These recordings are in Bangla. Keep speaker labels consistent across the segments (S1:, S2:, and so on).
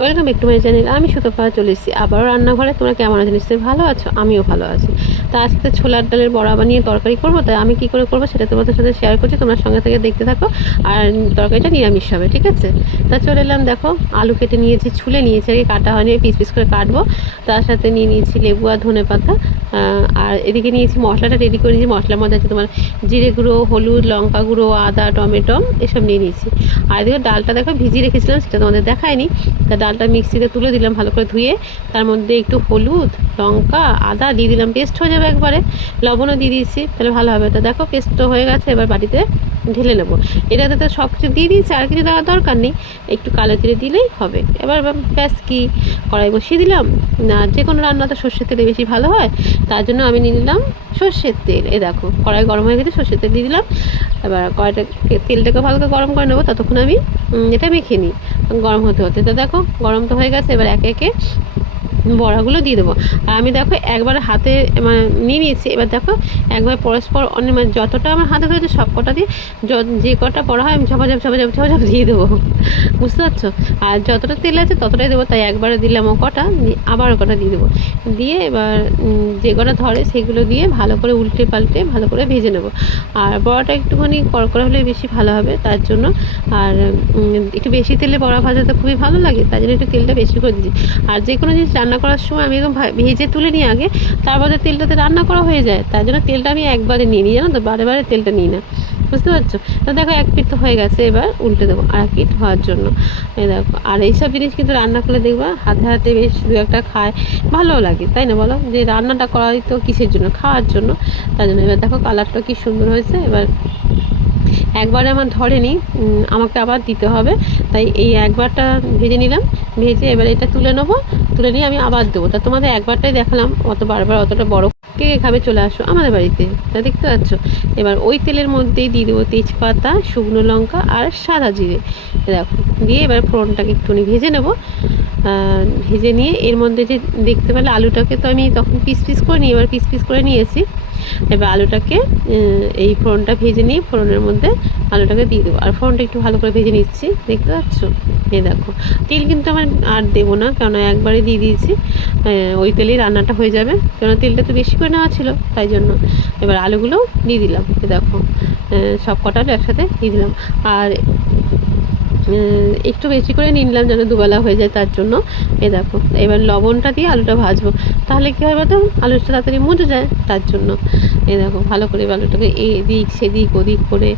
S1: Welcome back to my channel আমি সুতপা চলে এসেছি আবারও রান্নাঘরে। তোমরা কেমন আছো? নিশ্চয়ই ভালো আছো? আমিও ভালো আছি। তা আজকে ছোলার ডালের বড়া বানিয়ে তরকারি করব। তাই আমি কী করে করব সেটা তোমাদের সাথে শেয়ার করছি। তোমরা সঙ্গে থেকে দেখতে থাকো। আর তরকারিটা নিরামিষ হবে, ঠিক আছে? তা চলে এলাম, দেখো, আলু কেটে নিয়েছি, ছুলে নিয়েছি। আগে কাটা হয়নি পিস পিস করে কাটবো। তার সাথে নিয়ে নিয়েছি লেবু আর ধনে পাতা। আর এদিকে নিয়েছি মশলাটা রেডি করে নিয়েছি। মশলার মধ্যে আছে তোমার জিরে গুঁড়ো, হলুদ, লঙ্কা গুঁড়ো, আদা, টমেটো, এসব নিয়ে নিয়েছি। আর এদিকে ডালটা দেখো ভিজিয়ে রেখেছিলাম, সেটা তোমাদের দেখায়নি। তা ডালটা মিক্সিতে তুলে দিলাম ভালো করে ধুয়ে। তার মধ্যে একটু হলুদ, লঙ্কা, আদা দিয়ে দিলাম, পেস্ট হয়ে যাবে একবারে। লবণও দিয়ে দিয়েছি, তাহলে ভালো হবে। তো দেখো, পেস্ট হয়ে গেছে, এবার বাটিতে ঢেলে নেব। এটাতে তো সব কিছু দিয়ে দিয়েছি, আর কিছু দেওয়ার দরকার নেই। একটু কালো জিরে দিলেই হবে। এবার ব্যাস কি কড়াই বসিয়ে দিলাম। না, যে কোনো রান্না তো সর্ষের তেলে বেশি ভালো হয়। তার জন্য আমি নিয়ে নিলাম সর্ষের তেল। এ দেখো, কড়াই গরম হয়ে গেছে, সর্ষের তেল দিয়ে দিলাম। এবার কড়াইটা তেলটাকে ভালো করে গরম করে নেব। ততক্ষণ আমি এটা মেখে নিই। গরম হতে হতে। তো দেখো গরম তো হয়ে গেছে এবার একে একে বড়াগুলো দিয়ে দেবো। আর আমি দেখো একবার হাতে মানে নিয়ে নিয়েছি, এবার দেখো একবার পরস্পর অন্য মানে যতটা আমার হাতে হয়েছে সব কটা দিয়ে য- কটা বড়া হয় আমি ঝপাঝপ ঝপাঝপ ঝপাঝপ দিয়ে দেবো। বুঝতে পারছ? আর যতটা তেল আছে ততটাই দেবো, তাই একবারে দিলাম ও কটা আবার কটা দিয়ে দেবো। দিয়ে এবার যে কটা ধরে সেগুলো দিয়ে ভালো করে উল্টে পাল্টে ভালো করে ভেজে নেব। আর বড়াটা একটুখানি কড়কড়া হলে বেশি ভালো হবে তার জন্য। আর একটু বেশি তেলে বড়া ভাজা তো খুবই ভালো লাগে তাই জন্য একটু তেলটা বেশি করে দিচ্ছি আর যে কোনো জিনিস রান্না করার সময় আমি একদম ভেজে তুলে নিই আগে, তারপরে তেলটাতে রান্না করা হয়ে যায়, তার জন্য তেলটা আমি একবারে নিয়ে নিই, জানো তো? বারে বারে তেলটা নিই না। বুঝতে পারছ? তো দেখো, এক পিঠ তো হয়ে গেছে, এবার উল্টে দেবো আর এক পিঠ হওয়ার জন্য। এই দেখো, আর এইসব জিনিস কিন্তু রান্না করলে দেখবা, হাতে হাতে বেশ দু একটা খায় ভালো লাগে, তাই না বলো? যে রান্নাটা করা তো কিসের জন্য? খাওয়ার জন্য। তার জন্য এবার দেখো কালারটা কি সুন্দর হয়েছে, এবার একবারে আমার ধরেনি আমাকে আবার দিতে হবে। তাই এই একবারটা ভেজে নিলাম, ভেজে এবার এটা তুলে নেব, তুলে নিয়ে আমি আবার দেবো। তা তোমাদের একবারটাই দেখালাম, অত বারবার অতটা বড়। কে খাবে চলে আসো আমাদের বাড়িতে, তা দেখতে পাচ্ছ? এবার ওই তেলের মধ্যেই দিয়ে দেবো তেজপাতা, শুকনো লঙ্কা আর সাদা জিরে। দেখো, দিয়ে এবার ফোড়নটাকে একটুখানি ভেজে নেব। ভেজে নিয়ে এর মধ্যে যে দেখতে পেলে আলুটাকে তো আমি তখন পিস পিস করে নিই, এবার পিস পিস করে নিয়েছি। এবার আলুটাকে এই ফোড়নটা ভেজে নিয়ে ফোড়নের মধ্যে আলুটাকে দিয়ে দেবো। আর ফোড়নটা একটু ভালো করে ভেজে নিচ্ছি। দেখতে পাচ্ছ? এই দেখো। তেল কিন্তু আমার আর দেবো না, কেননা একবারে দিয়ে দিয়েছি। ওই তেলেই রান্নাটা হয়ে যাবে। কেননা তেলটা তো বেশি করে নেওয়া ছিল, তাই জন্য। এবার আলুগুলো দিয়ে দিলাম। দেখো। সব কটা আলু একসাথে দিয়ে দিলাম। আর একটু বেশি করে নিলাম যেন দুবেলা হয়ে যায় তার জন্য। এ দেখো। এবার লবণটা দিয়ে আলুটা ভাজবো। তাহলে কী হবে তো আলুটা তাড়াতাড়ি মজে যায়, তার জন্য। এ দেখো, ভালো করে আলুটাকে এদিক সেদিক ওদিক করে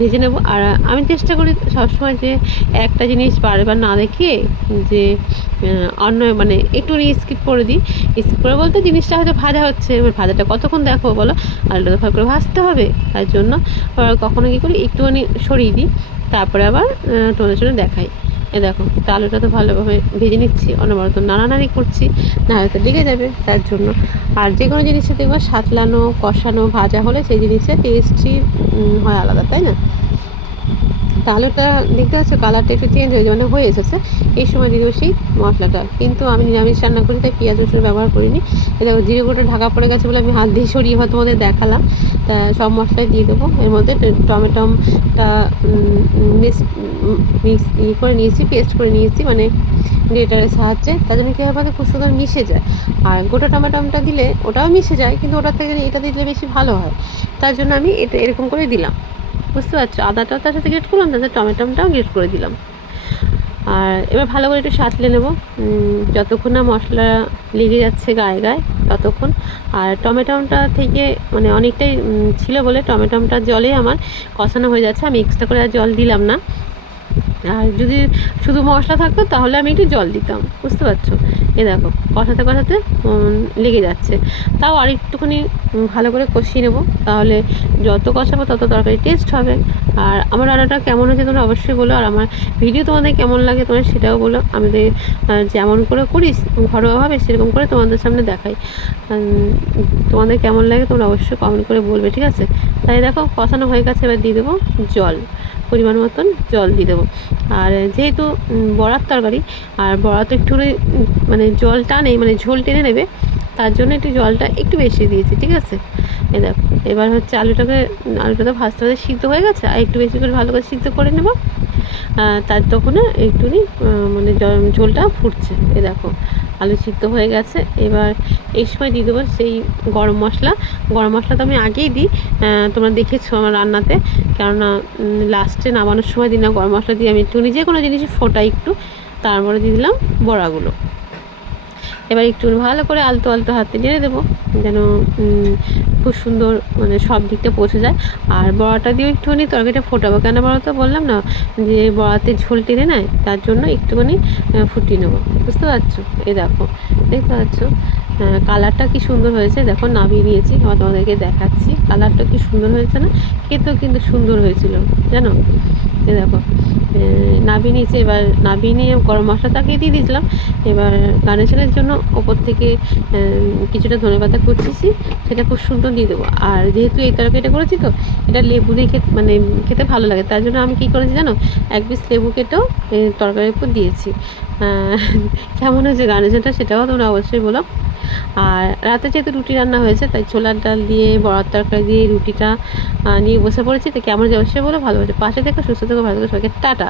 S1: ভেজে নেব। আর আমি চেষ্টা করি সবসময় যে একটা জিনিস বারবার না দেখে যে অন্য মানে একটু স্কিপ করে দিই। স্কিপ করে বলতে জিনিসটা হয়তো ভাজা হচ্ছে, এবার ভাজাটা কতক্ষণ দেখো বলো? আলুটা ভালো করে ভাজতে হবে, তার জন্য কখনো কী করি, একটুখানি সরিয়ে দিই। তারপরে আবার তোমাদের জন্য দেখাই। এ দেখো, তো আলুটা তো ভালোভাবে ভেজে নিচ্ছি, অনবরত নাড়ানাড়ি করছি, নাহলে তো লেগে যাবে তার জন্য। আর যে কোনো জিনিসে দেখব, সাতলানো, কষানো, ভাজা হলে সেই জিনিসের টেস্টই হয় আলাদা, তাই না? আলুটা দেখতে পাচ্ছ? কালারটা একটু চেঞ্জ হয়ে মানে হয়ে এসেছে। এই সময় দিয়ে সেই মশলাটা। কিন্তু আমি নিরামিষ রান্না করি, তাই পেঁয়াজ রসুন ব্যবহার করিনি। দেখো, জিরে গুঁড়োটা ঢাকা পড়ে গেছে বলে আমি হাত দিয়ে সরিয়ে হয়তো তোমাদের দেখালাম। তা সব মশলাই দিয়ে দেবো। এর মধ্যে টমেটোটা মিক্স ইয়ে করে নিয়েছি, পেস্ট করে নিয়েছি মানে গ্রেটারের সাহায্যে। তার জন্য কী হবে খুব সুন্দর মিশে যায়। আর গোটা টমেটোটা দিলে ওটাও মিশে যায়, কিন্তু ওটার থেকে এটা দিলে বেশি ভালো হয়। তার জন্য আমি এটা এরকম করে দিলাম। বুঝতে পারছ? আদাটাও তার সাথে গ্রেট করলাম সাথে টমেটোটাও গ্রেট করে দিলাম। আর এবার ভালো করে একটু সাঁতলে নেব। যতক্ষণ না মশলা লেগে যাচ্ছে গায়ে গায়ে, ততক্ষণ। আর টমেটোটা থেকে মানে অনেকটাই ছিল বলে টমেটোটা জলে আমার কষানো হয়ে যাচ্ছে। আমি এক্সট্রা করে আর জল দিলাম না। আর যদি শুধু মশলা থাকতো তাহলে আমি একটু জল দিতাম বুঝতে পারছ? এ দেখো কষাতে কষাতে লেগে যাচ্ছে। তাও আর একটুখানি ভালো করে কষিয়ে নেব তাহলে যত কষাবো তত তরকারি টেস্ট হবে। আর আমার রান্নাটা কেমন হয়েছে তোমরা অবশ্যই বলো আর আমার ভিডিও তোমাদের কেমন লাগে তোমরা সেটাও বলো। আহ, যেমন করে করিস ঘরোয়াভাবে সেরকম করে তোমাদের সামনে দেখাই। তোমাদের কেমন লাগে তোমরা অবশ্যই কমেন্ট করে বলবে ঠিক আছে? তাই দেখো কষানো হয়ে গেছে এবার দিয়ে দেবো জল। পরিমাণ মতন জল দিয়ে দেবো। আর যেহেতু বড়ার তরকারি আর বড়া তো একটু মানে জল টানে মানে ঝোল টেনে নেবে তার জন্য একটু জলটা একটু বেশি দিয়েছি ঠিক আছে? এ দেখো এবার হচ্ছে আলুটাকে আলুটা তো ভাজতে ভাজতে সিদ্ধ হয়ে গেছে আর একটু বেশি করে ভালো করে সিদ্ধ করে নেব। তার তখন একটুখানি আহ, মানে ঝোলটা ফুটছে এ দেখো। আলু সিদ্ধ হয়ে গেছে। এবার এই সময় দিয়ে দেবো সেই গরম মশলা। গরম মশলা তো আমি আগেই দিই তোমরা দেখেছ আমার রান্নাতে। কেননা লাস্টে নামানোর সময় দিই না, গরম মশলা দিয়ে আমি একটুখানি যে কোনো জিনিস ফোটা একটু। তারপরে দিয়ে দিলাম বড়াগুলো। এবার একটু ভালো করে আলতো আলতো হাতে নেড়ে দেবো, যেন খুব সুন্দর মানে সব দিকটা পৌঁছে যায়। আর বড়াটা দিয়েও একটুখানি তরকারিটা ফোটাবো। কেন বড়া তো বললাম না, যে বড়াতে ঝোল টেনে নেয়, তার জন্য একটুখানি ফুটিয়ে নেব। বুঝতে পারছ? এই দেখো, দেখতে পাচ্ছ? কালারটা কি সুন্দর হয়েছে। দেখো, নামিয়ে নিয়েছি। আবার তোমাদেরকে দেখাচ্ছি। কালারটা কি সুন্দর হয়েছে না? খেতেও কিন্তু সুন্দর হয়েছিল। জানো? এই দেখো আহ, নিয়েছে এবার নামিয়ে নিয়ে গরম মশলা তাকে দিয়ে দিয়েছিলাম। এবার গার্নিশিংয়ের জন্য ওপর থেকে কিছুটা ধনে পাতা সেটা খুব সুন্দর দিয়ে দেবো। আর যেহেতু এই তরকারিটা করেছি তো এটা লেবু দিয়ে খেতে মানে খেতে ভালো লাগে। তার জন্য আমি কি করেছি জানো এক পিস লেবু কেটেও তরকারির উপর দিয়েছি। কেমন হয়েছে গার্নেশনটা সেটাও তোমরা অবশ্যই বলো। আর রাতে যেহেতু রুটি রান্না হয়েছে, তাই ছোলার ডাল দিয়ে, বড়ার তরকারি দিয়ে রুটিটা নিয়ে বসে পড়েছি। তো কেমন যে অবশ্যই বলো, ভালো হয়েছে। পাশে থেকে, সুস্থ থেকে, ভালো থেকে সবাইকে। টাটা।